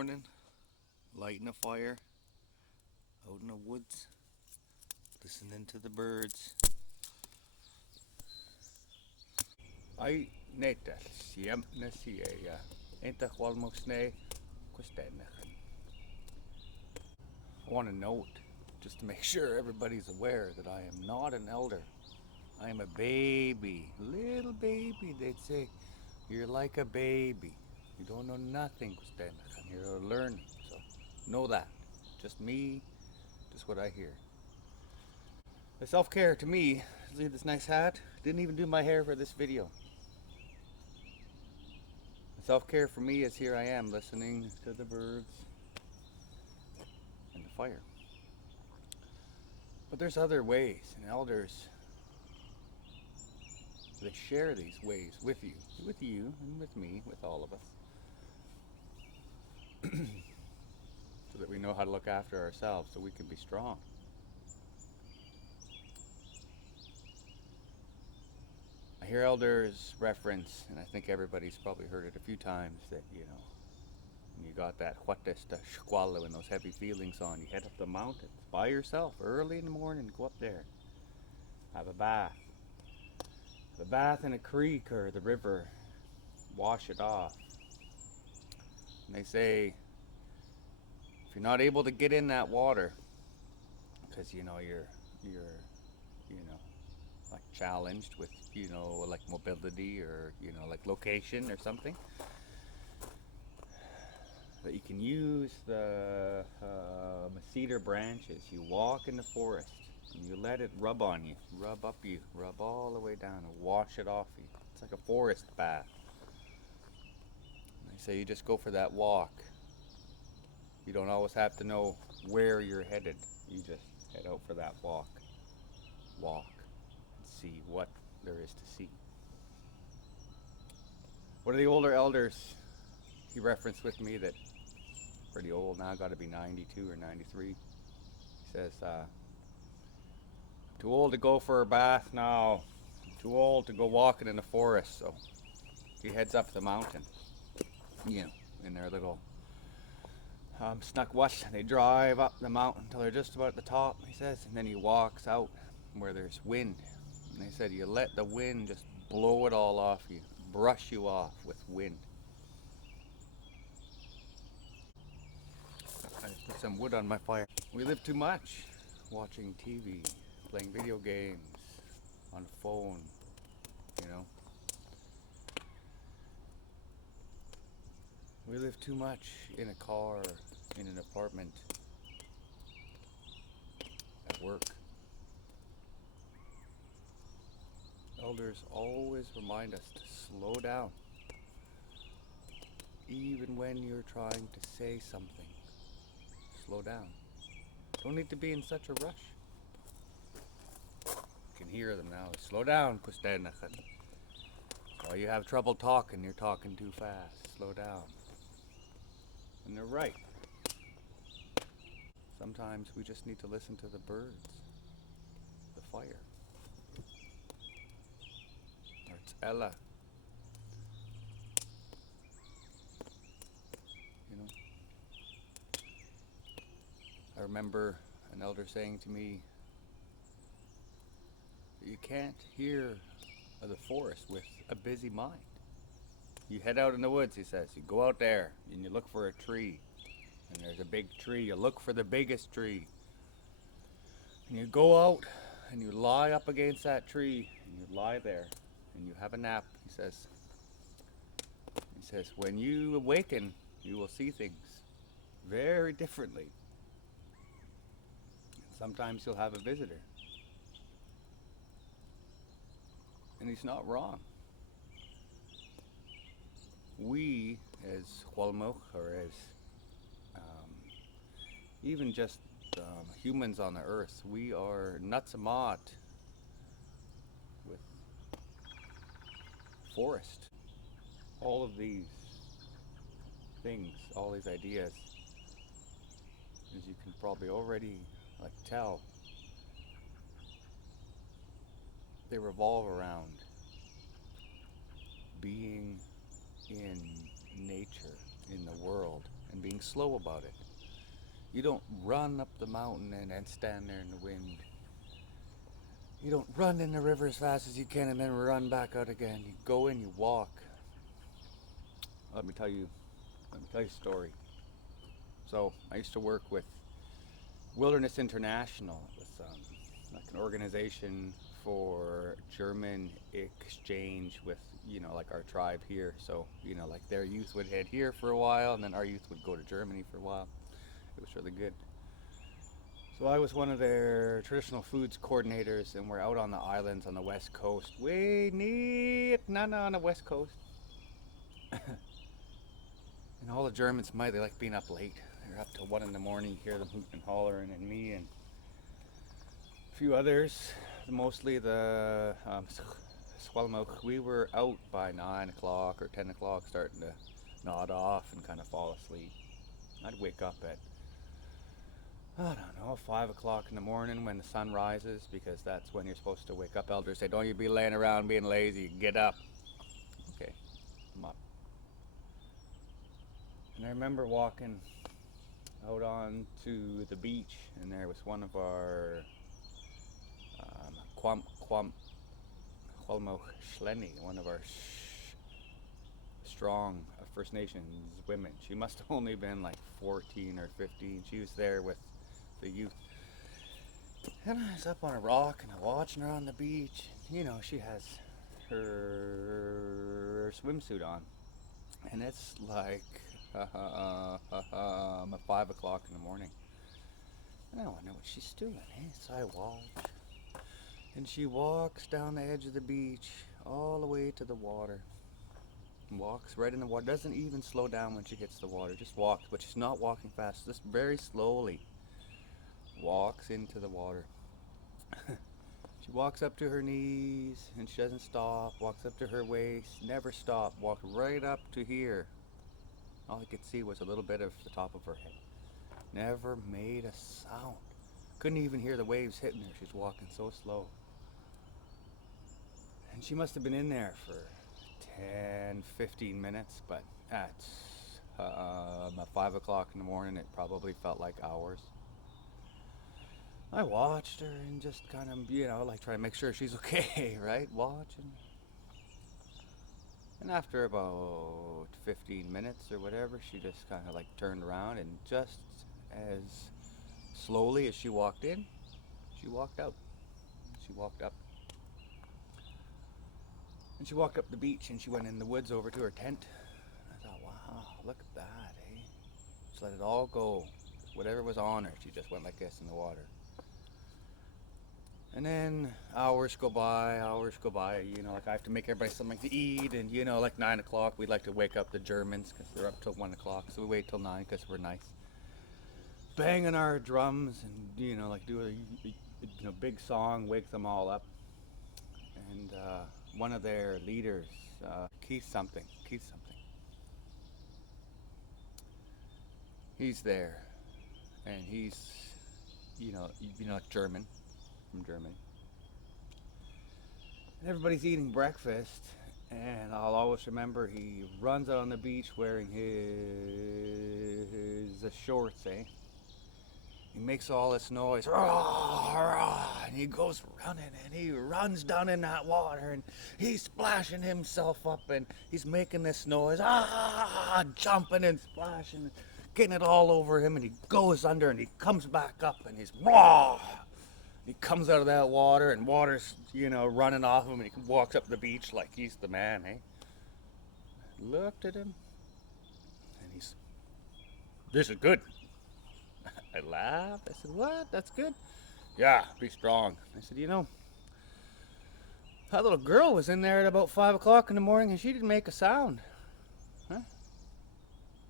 morning, lighting a fire out in the woods, listening to the birds. I neta siem na siya. Enta Hwulmuhw snay kustenachan. I want to note, just to make sure everybody's aware, that I am not an elder. I am a baby, little baby. They'd say, you're like a baby. You don't know nothing, kustenachan. You're learning. So know that. Just me, just what I hear. The self-care to me, leave this nice hat. Didn't even do my hair for this video. The self-care for me is here I am listening to the birds and the fire. But there's other ways, and elders, they share these ways with you and with me, with all of us, so that we know how to look after ourselves, so we can be strong. I hear elders reference, and I think everybody's probably heard it a few times, that, when you got that huatesta shkwalo and those heavy feelings on, you head up the mountains by yourself early in the morning, go up there, have a bath. The bath in a creek or the river, wash it off. And they say, if you're not able to get in that water, because you're like challenged with like mobility or like location or something, that you can use the cedar branches. You walk in the forest and you let it rub on you, rub up you, rub all the way down and wash it off you. It's like a forest bath. And they say you just go for that walk. You don't always have to know where you're headed. You just head out for that walk, and see what there is to see. One of the older elders, he referenced with me, that pretty old now, got to be 92 or 93. He says, too old to go for a bath now. Too old to go walking in the forest. So he heads up the mountain, in their little snuck They drive up the mountain until they're just about at the top, he says, and then he walks out where there's wind. And they said you let the wind just blow it all off you, brush you off with wind. I just put some wood on my fire. We live too much watching TV, playing video games, on a phone, We live too much in a car, in an apartment, at work. Elders always remind us to slow down, even when you're trying to say something. Slow down. Don't need to be in such a rush. You can hear them now. Slow down, kustenachan. While you have trouble talking, you're talking too fast. Slow down. And they're right. Sometimes we just need to listen to the birds, the fire. Or it's Ella. I remember an elder saying to me that you can't hear the forest with a busy mind. You head out in the woods, he says. You go out there and you look for a tree. And there's a big tree. You look for the biggest tree. And you go out and you lie up against that tree. And you lie there and you have a nap, he says. He says, when you awaken, you will see things very differently. Sometimes you'll have a visitor. And he's not wrong. We, as Hwulmuhw, or as even just humans on the earth, we are nutsamot with forest. All of these things, all these ideas, as you can probably already tell, they revolve around being in nature, in the world, and being slow about it. You don't run up the mountain and stand there in the wind. You don't run in the river as fast as you can and then run back out again. You go in, you walk. Let me tell you a story. So I used to work with Wilderness International. It was like an organization for German exchange with, like our tribe here. So, like their youth would head here for a while and then our youth would go to Germany for a while. It was really good. So I was one of their traditional foods coordinators, and we're out on the islands on the west coast. Way neat, Nana on the west coast. And all the Germans, they like being up late. They're up till 1 in the morning. You hear them hooting and hollering, and me and a few others, mostly the Hwulmuhw, we were out by 9 o'clock or 10 o'clock, starting to nod off and kind of fall asleep. I'd wake up at, I don't know, 5 o'clock in the morning when the sun rises, because that's when you're supposed to wake up. Elders say, don't you be laying around being lazy, get up. Okay, I'm up. And I remember walking out on to the beach, and there was one of our Hwulmuhw Shleni, one of our strong First Nations women. She must have only been like 14 or 15. She was there with the youth. And I was up on a rock and I'm watching her on the beach. She has her swimsuit on. And it's like 5 o'clock in the morning. And I wonder what she's doing. So I watch. And she walks down the edge of the beach all the way to the water. Walks right in the water. Doesn't even slow down when she hits the water. Just walks. But she's not walking fast. Just very slowly walks into the water. She walks up to her knees and she doesn't stop. Walks up to her waist. Never stop. Walked right up to here. All I could see was a little bit of the top of her head. Never made a sound. Couldn't even hear the waves hitting her. She's walking so slow. And she must have been in there for 10, 15 minutes, but at 5 o'clock in the morning, it probably felt like hours. I watched her and just kind of, like try to make sure she's okay, right? Watching. And after about 15 minutes or whatever, she just kind of like turned around, and just as slowly as she walked in, she walked out. She walked up. And she walked up the beach and she went in the woods over to her tent. I thought, wow, look at that, eh? Just let it all go. Whatever was on her, she just went like this in the water. And then hours go by, like I have to make everybody something to eat, and like 9 o'clock, we'd like to wake up the Germans because they're up till 1 o'clock, so we wait till 9 because we're nice. Banging our drums and, like do a big song, wake them all up. And one of their leaders, Keith something, he's there, and he's, German, from Germany. And everybody's eating breakfast, and I'll always remember he runs out on the beach wearing his shorts, eh? He makes all this noise, rah, rah, and he goes running, and he runs down in that water, and he's splashing himself up, and he's making this noise, jumping and splashing, getting it all over him, and he goes under, and he comes back up, and he's rah. He comes out of that water, and water's, running off him, and he walks up the beach like he's the man, eh? Looked at him, and this is good. I laughed. I said, what? That's good? Yeah, be strong. I said, that little girl was in there at about 5 o'clock in the morning and she didn't make a sound. Huh?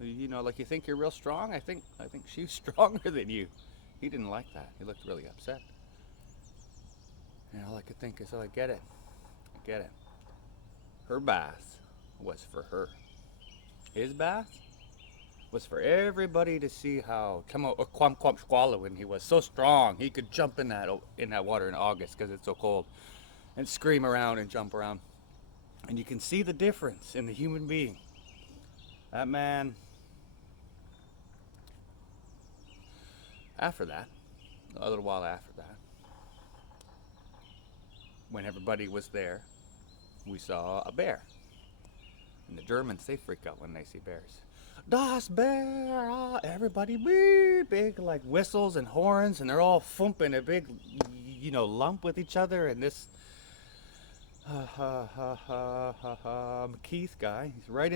Like you think you're real strong? I think she's stronger than you. He didn't like that. He looked really upset. And all I could think is, I get it. Her bath was for her. His bath was for everybody to see how when he was so strong he could jump in that water in August because it's so cold, and scream around and jump around. And you can see the difference in the human being. That man After that, a little while after that, when everybody was there, we saw a bear. And the Germans, they freak out when they see bears. Das Bear! Ah, everybody, big like whistles and horns, and they're all thumping a big, lump with each other. And this Keith guy, he's right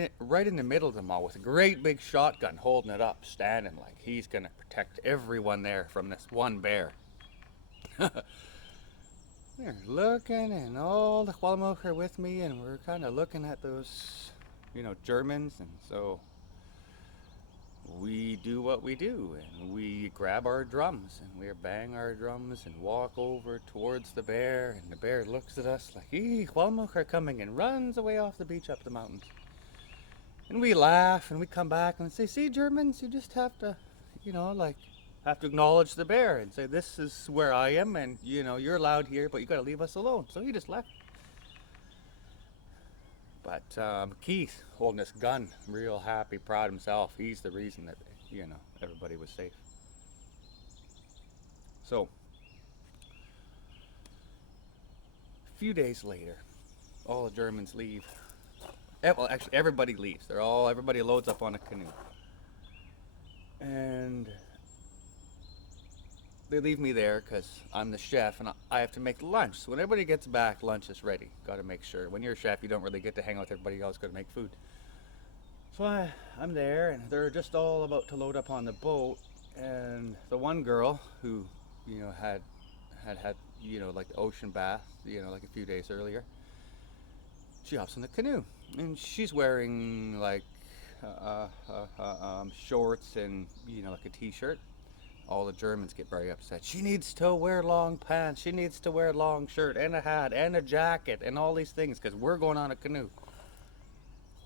in the middle of them all with a great big shotgun, holding it up, standing like he's gonna protect everyone there from this one bear. They're looking, and all the Hwulmuhw are with me, and we're kind of looking at those, Germans, and so we do what we do, and we grab our drums, and we bang our drums, and walk over towards the bear, and the bear looks at us like, Hwulmuhw are coming, and runs away off the beach up the mountains. And we laugh, and we come back and say, see, Germans, you just have to, have to acknowledge the bear and say, this is where I am, and you're allowed here, but you got to leave us alone. So he just left. But Keith, holding this gun, real happy, proud of himself. He's the reason that everybody was safe. So a few days later, all the Germans leave. Well, actually, everybody leaves. Everybody loads up on a canoe, and they leave me there because I'm the chef and I have to make lunch. So when everybody gets back, lunch is ready. Got to make sure. When you're a chef, you don't really get to hang out with everybody else. Got to make food. So I'm there, and they're just all about to load up on the boat. And the one girl who, had like the ocean bath, like a few days earlier, she hops in the canoe, and she's wearing like shorts and like a t-shirt. All the Germans get very upset. She needs to wear long pants. She needs to wear a long shirt and a hat and a jacket and all these things because we're going on a canoe.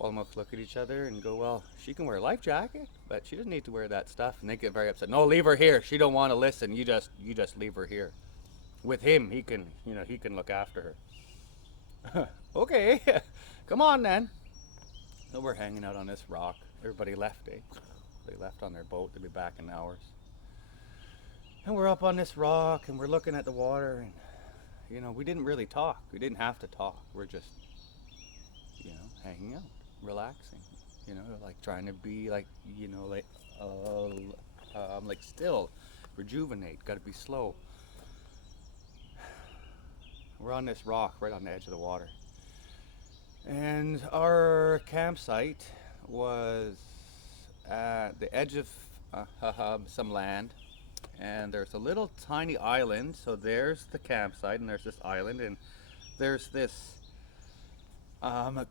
Hwulmuhw look at each other and go, well, she can wear a life jacket, but she doesn't need to wear that stuff. And they get very upset. No, leave her here. She don't want to listen. You just leave her here. With him, he can look after her. Okay, come on then. So we're hanging out on this rock. Everybody left, eh? They left on their boat. They'll be back in hours. And we're up on this rock, and we're looking at the water, and we didn't really talk. We didn't have to talk. We're just, hanging out, relaxing. Like trying to be like, like still, rejuvenate. Got to be slow. We're on this rock right on the edge of the water, and our campsite was at the edge of some land. And there's a little tiny island. So there's the campsite, and there's this island, and there's this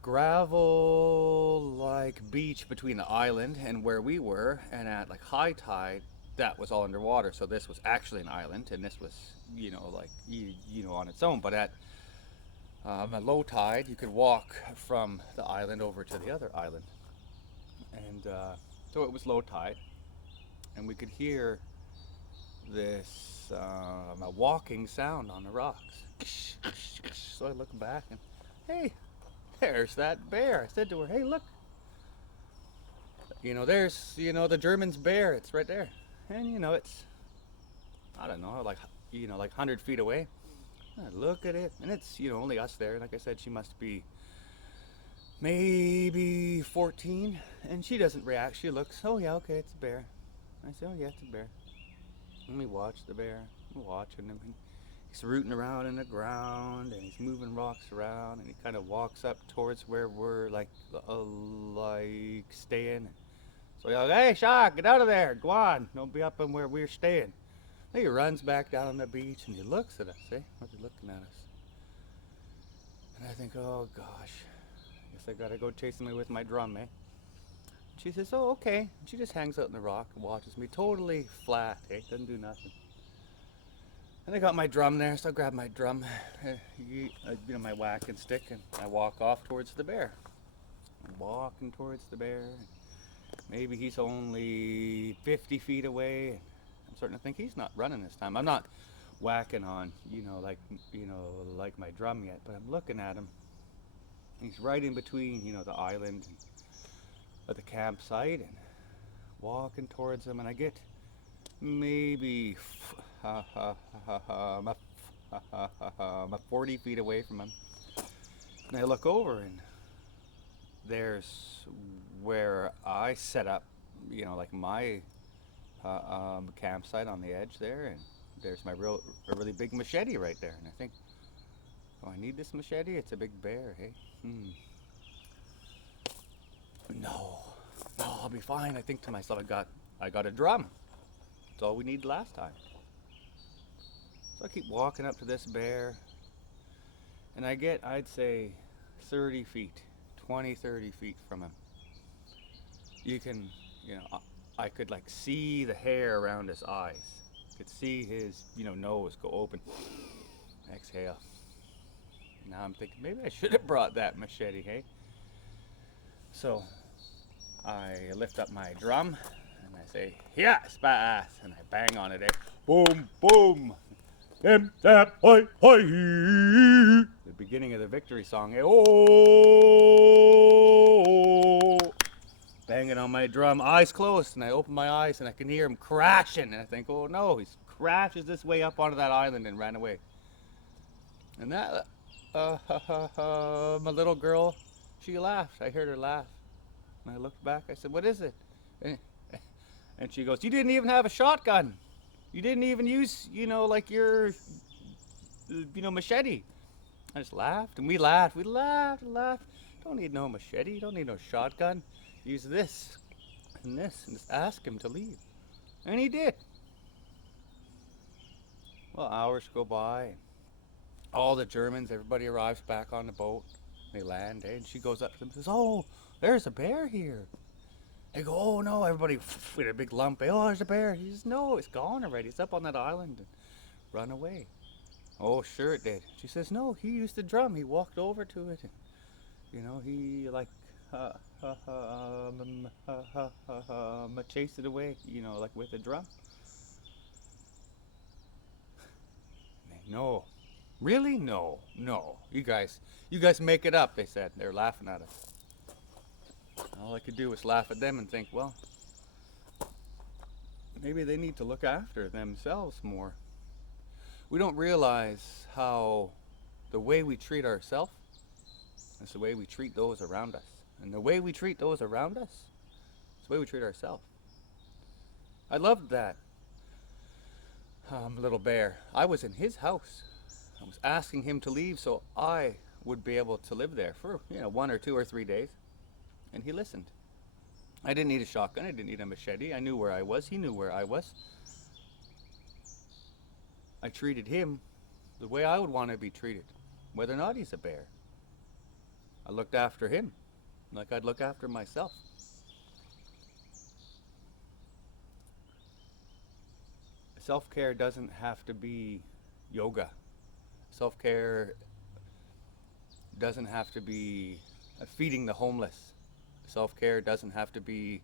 gravel like beach between the island and where we were. And at like high tide, that was all underwater. So this was actually an island, and this was on its own. But at a low tide, you could walk from the island over to the other island. And so it was low tide, and we could hear this a walking sound on the rocks. So I look back and, hey, there's that bear. I said to her, hey, look, there's the German's bear. It's right there. And it's, I don't know, like 100 feet away. I look at it, and it's only us there. Like I said, she must be maybe 14, and she doesn't react. She looks, oh yeah, okay, it's a bear. I say, oh yeah, it's a bear. And we watch the bear. We're watching him. He's rooting around in the ground, and he's moving rocks around, and he kind of walks up towards where we're like staying. So he's like, hey, Shock, get out of there. Go on. Don't be up on where we're staying. And he runs back down on the beach, and he looks at us, eh? What's he looking at us? And I think, oh gosh, I guess I gotta go chasing me with my drum, eh? She says, oh, okay. She just hangs out in the rock and watches me totally flat, eh? Doesn't do nothing. And I got my drum there, so I grab my drum, my whacking stick, and I walk off towards the bear. I'm walking towards the bear. Maybe he's only 50 feet away. I'm starting to think he's not running this time. I'm not whacking on, like my drum yet, but I'm looking at him. He's right in between, the island and the campsite, and walking towards him, and I get maybe 40 feet away from him. And I look over, and there's where I set up, like my campsite on the edge there, and there's a really big machete right there. And I think, oh, I need this machete. It's a big bear, hey. No, no, I'll be fine. I think to myself, I got a drum. That's all we needed last time. So I keep walking up to this bear, and I get, I'd say, 30 feet, 20, 30 feet from him. You can, I could like see the hair around his eyes. Could see his, nose go open. Exhale. Now I'm thinking maybe I should have brought that machete, hey? So I lift up my drum and I say, "Yeah, spass," and I bang on it, eh? Boom, boom. The beginning of the victory song, eh? Oh, banging on my drum, eyes closed, and I open my eyes and I can hear him crashing, and I think, oh no, he crashes this way up onto that island and ran away. And that, my little girl, she laughed. I heard her laugh. And I looked back, I said, "What is it?" And she goes, "You didn't even have a shotgun. You didn't even use, like your, machete." I just laughed, and we laughed and laughed. Don't need no machete, don't need no shotgun. Use this, and just ask him to leave. And he did. Well, hours go by. All the Germans, everybody arrives back on the boat. They land, and she goes up to them and says, "Oh, there's a bear here." They go, "Oh no," everybody with a big lump. "Oh, there's a bear." He says, "No, it's gone already. It's up on that island and run away." "Oh, sure it did." She says, "No, he used the drum. He walked over to it, and he like chased it away, like with a drum." "No, really? No, no. You guys make it up," they said. They're laughing at us. All I could do was laugh at them and think, well, maybe they need to look after themselves more. We don't realize how the way we treat ourselves is the way we treat those around us. And the way we treat those around us is the way we treat ourselves. I loved that little bear. I was in his house. I was asking him to leave so I would be able to live there for 1 or 2 or 3 days. And he listened. I didn't need a shotgun. I didn't need a machete. I knew where I was. He knew where I was. I treated him the way I would want to be treated, whether or not he's a bear. I looked after him like I'd look after myself. Self-care doesn't have to be yoga. Self-care doesn't have to be feeding the homeless. Self-care doesn't have to be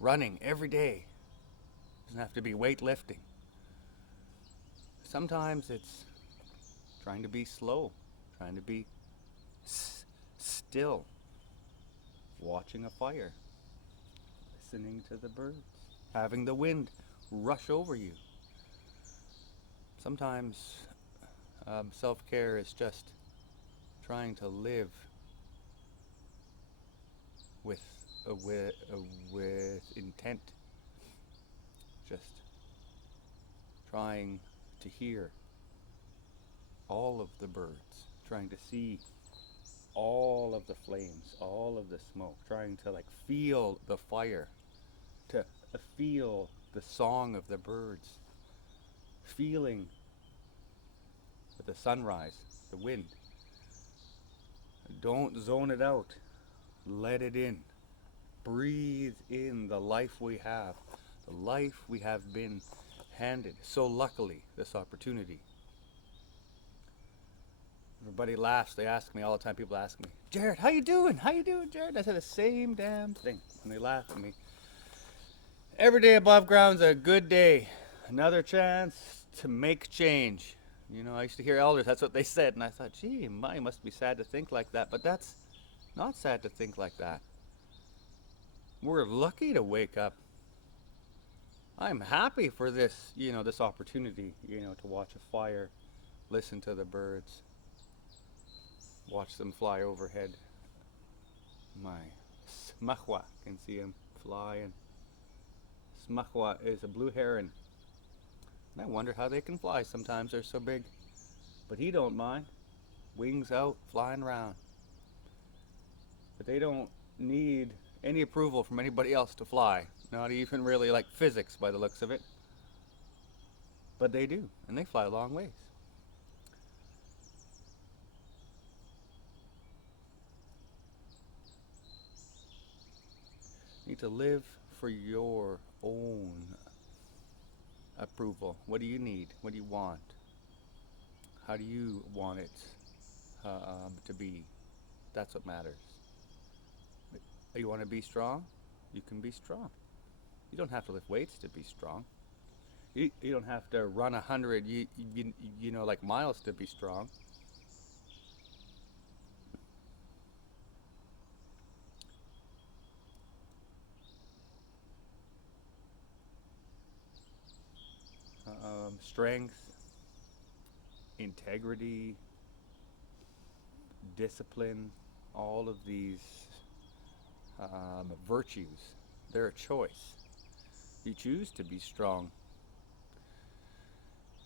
running every day. It doesn't have to be weightlifting. Sometimes it's trying to be slow, trying to be still, watching a fire, listening to the birds, having the wind rush over you. Sometimes self-care is just trying to live with intent, just trying to hear all of the birds, trying to see all of the flames, all of the smoke, trying to feel the fire, to feel the song of the birds, feeling the sunrise, the wind. Don't zone it out. Let it in. Breathe in the life we have, the life we have been handed so luckily, this opportunity. Everybody laughs. They ask me all the time. People ask me, "Jared, how you doing? How you doing, Jared?" I say the same damn thing, and they laugh at me. Every day above ground's a good day. Another chance to make change. I used to hear elders, that's what they said, and I thought, gee, my, must be sad to think like that, but that's not sad to think like that. We're lucky to wake up I'm happy for this, this opportunity, to watch a fire, listen to the birds, watch them fly overhead. My smachwa can see him flying. Smachwa is a blue heron. And I wonder how they can fly. Sometimes they're so big. But he don't mind. Wings out, flying around. But they don't need any approval from anybody else to fly. Not even really like physics by the looks of it. But they do, and they fly a long ways. You need to live for your own approval. What do you need? What do you want? How do you want it to be? That's what matters. You want to be strong? You can be strong. You don't have to lift weights to be strong. You don't have to run 100, like miles to be strong. Strength, integrity, discipline, all of these virtues, they're a choice. You choose to be strong.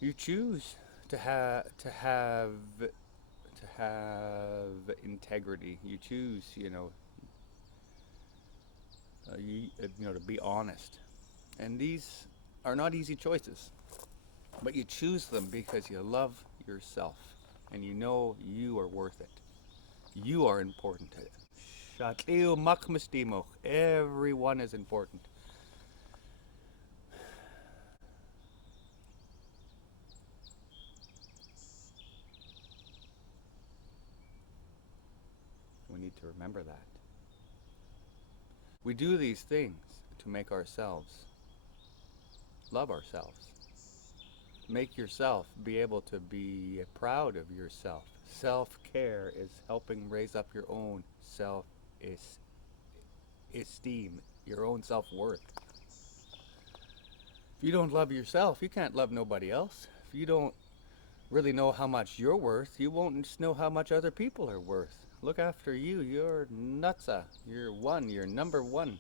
You choose to have integrity. You choose, to be honest. And these are not easy choices, but you choose them because you love yourself and you know you are worth it. You are important. Shatleo makmastimo. Everyone is important. We need to remember that. We do these things to make ourselves love ourselves. Make yourself be able to be proud of yourself. Self-care is helping raise up your own self-esteem, your own self-worth. If you don't love yourself, you can't love nobody else. If you don't really know how much you're worth, you won't know how much other people are worth. Look after you. You're nutsa. You're one. You're number one.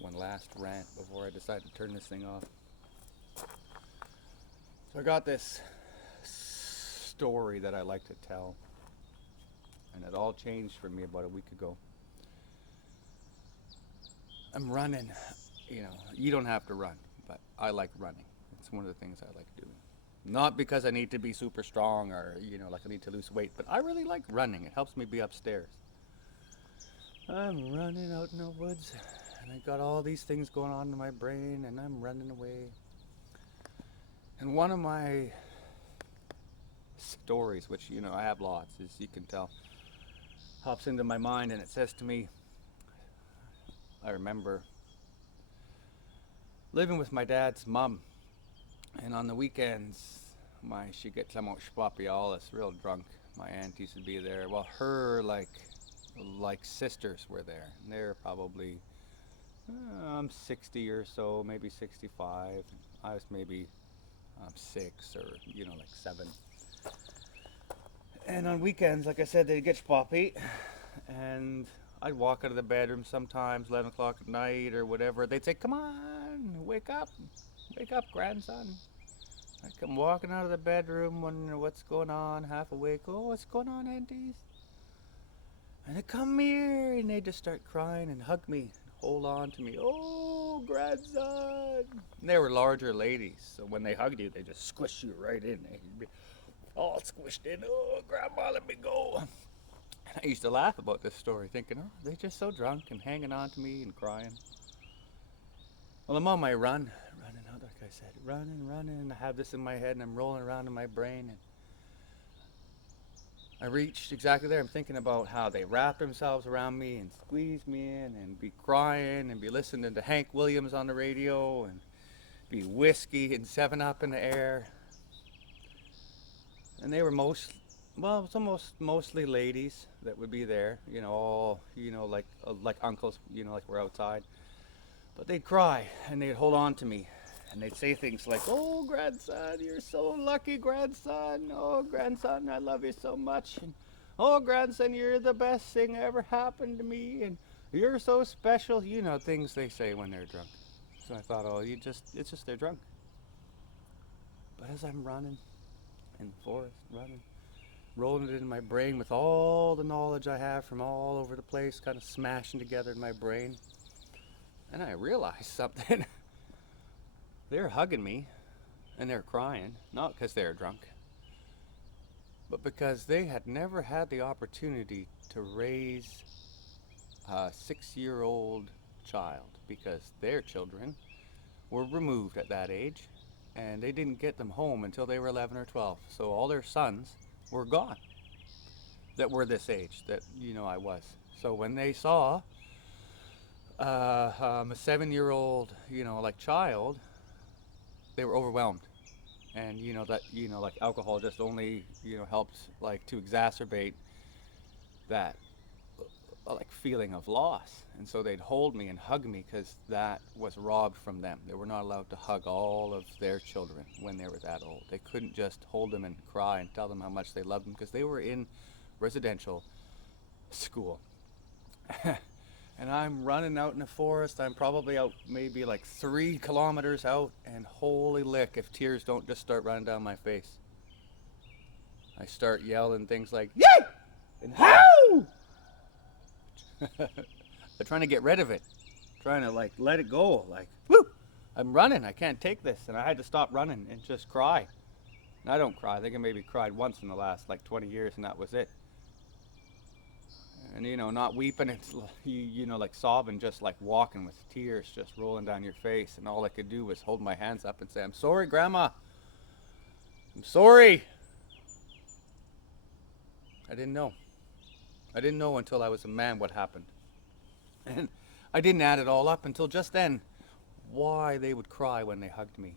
One last rant before I decide to turn this thing off. So I got this story that I like to tell, and it all changed for me about a week ago. I'm running. You don't have to run, but I like running. It's one of the things I like doing. Not because I need to be super strong or, like I need to lose weight, but I really like running. It helps me be upstairs. I'm running out in the woods, and I got all these things going on in my brain, and I'm running away. And one of my stories, which, I have lots, as you can tell, hops into my mind, and it says to me, I remember living with my dad's mom, and on the weekends, she gets somewhat spapialis, real drunk. My aunt used to be there. Well, her like sisters were there. They're probably 60 or so, maybe 65. I was maybe 6 or like 7. And on weekends, like I said, they'd get spappy, and I'd walk out of the bedroom sometimes, 11 o'clock at night or whatever. They'd say, "Come on, wake up, grandson." I'd come walking out of the bedroom, wondering what's going on, half awake. "Oh, what's going on, aunties?" And they'd come here, and they'd just start crying and hug me, and hold on to me. "Oh, grandson." And they were larger ladies, so when they hugged you, they just squish you right in. You'd be all squished in. "Oh, grandma, let me go." And I used to laugh about this story, thinking, "Oh, they're just so drunk and hanging on to me and crying." Well, I'm on my running out, like I said, running, and I have this in my head, and I'm rolling around in my brain, and I reached exactly there. I'm thinking about how they wrap themselves around me and squeeze me in and be crying and be listening to Hank Williams on the radio and be whiskey and 7-Up in the air. and they were well, it was almost mostly ladies that would be there. All like uncles. Like we're outside, but they'd cry and they'd hold on to me, and they'd say things like, "Oh, grandson, you're so lucky, grandson. Oh, grandson, I love you so much." And, "Oh, grandson, you're the best thing ever happened to me," and "You're so special." Things they say when they're drunk. So I thought, oh, it's just they're drunk. But as I'm running in the forest, running, rolling it in my brain with all the knowledge I have from all over the place, kind of smashing together in my brain, and I realized something. They're hugging me and they're crying, not because they're drunk, but because they had never had the opportunity to raise a 6-year-old child, because their children were removed at that age and they didn't get them home until they were 11 or 12. So all their sons were gone that were this age that I was. So when they saw a 7-year-old like child, they were overwhelmed. And that like alcohol just only helps like to exacerbate that like feeling of loss. And so they'd hold me and hug me because that was robbed from them. They were not allowed to hug all of their children when they were that old. They couldn't just hold them and cry and tell them how much they loved them because they were in residential school. And I'm running out in the forest. I'm probably out maybe like 3 kilometers out, and holy lick if tears don't just start running down my face. I start yelling things like, "Yay!" and "How!" They're trying to get rid of it, trying to like let it go. Like, woo! I'm running. I can't take this, and I had to stop running and just cry. And I don't cry. I think I maybe cried once in the last like 20 years, and that was it. And not weeping, it's like sobbing, just like walking with tears just rolling down your face. And all I could do was hold my hands up and say, "I'm sorry, Grandma. I'm sorry." I didn't know. I didn't know until I was a man what happened. And I didn't add it all up until just then why they would cry when they hugged me.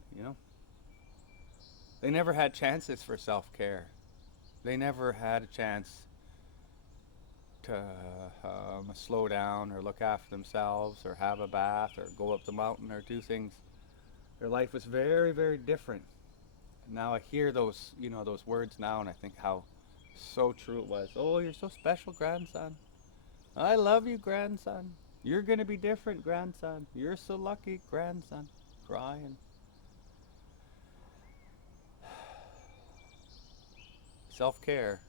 They never had chances for self-care. They never had a chance to slow down or look after themselves or have a bath or go up the mountain or do things. Their life was very, very different. Now I hear those words now, and I think how so true it was. "Oh, you're so special, grandson. I love you, grandson. You're going to be different, grandson. You're so lucky, grandson." Crying. Self-care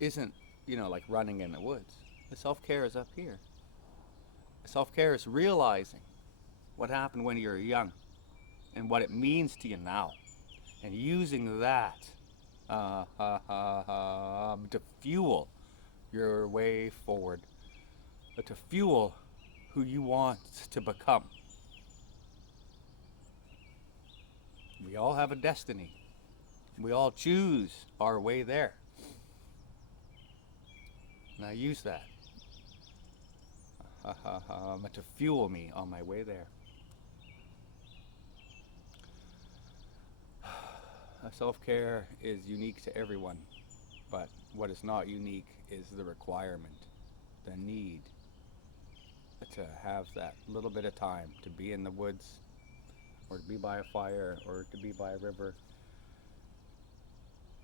isn't, like running in the woods. The self-care is up here. The self-care is realizing what happened when you were young and what it means to you now, and using that to fuel your way forward, to fuel who you want to become. We all have a destiny. We all choose our way there. And I use that to fuel me on my way there. Self-care is unique to everyone, but what is not unique is the requirement, the need to have that little bit of time to be in the woods, or to be by a fire, or to be by a river.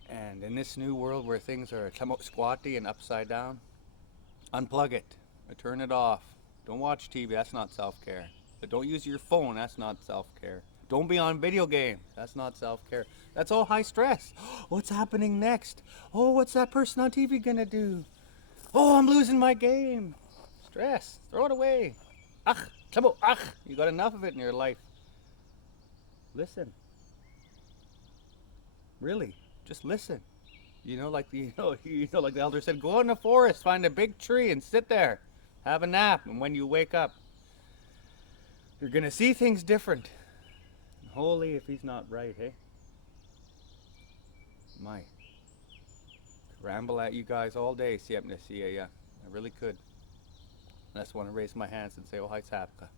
And in this new world where things are squatty and upside down, unplug it, turn it off. Don't watch TV, that's not self-care. But don't use your phone, that's not self-care. Don't be on video games, that's not self-care. That's all high stress. What's happening next? Oh, what's that person on TV gonna do? Oh, I'm losing my game. Stress, throw it away. You got enough of it in your life. Listen. Really, just listen. Like the elder said, go out in the forest, find a big tree and sit there. Have a nap, and when you wake up, you're gonna see things different. Holy if he's not right, hey? My. Ramble at you guys all day, I really could. I just want to raise my hands and say, oh, hi, Sapka.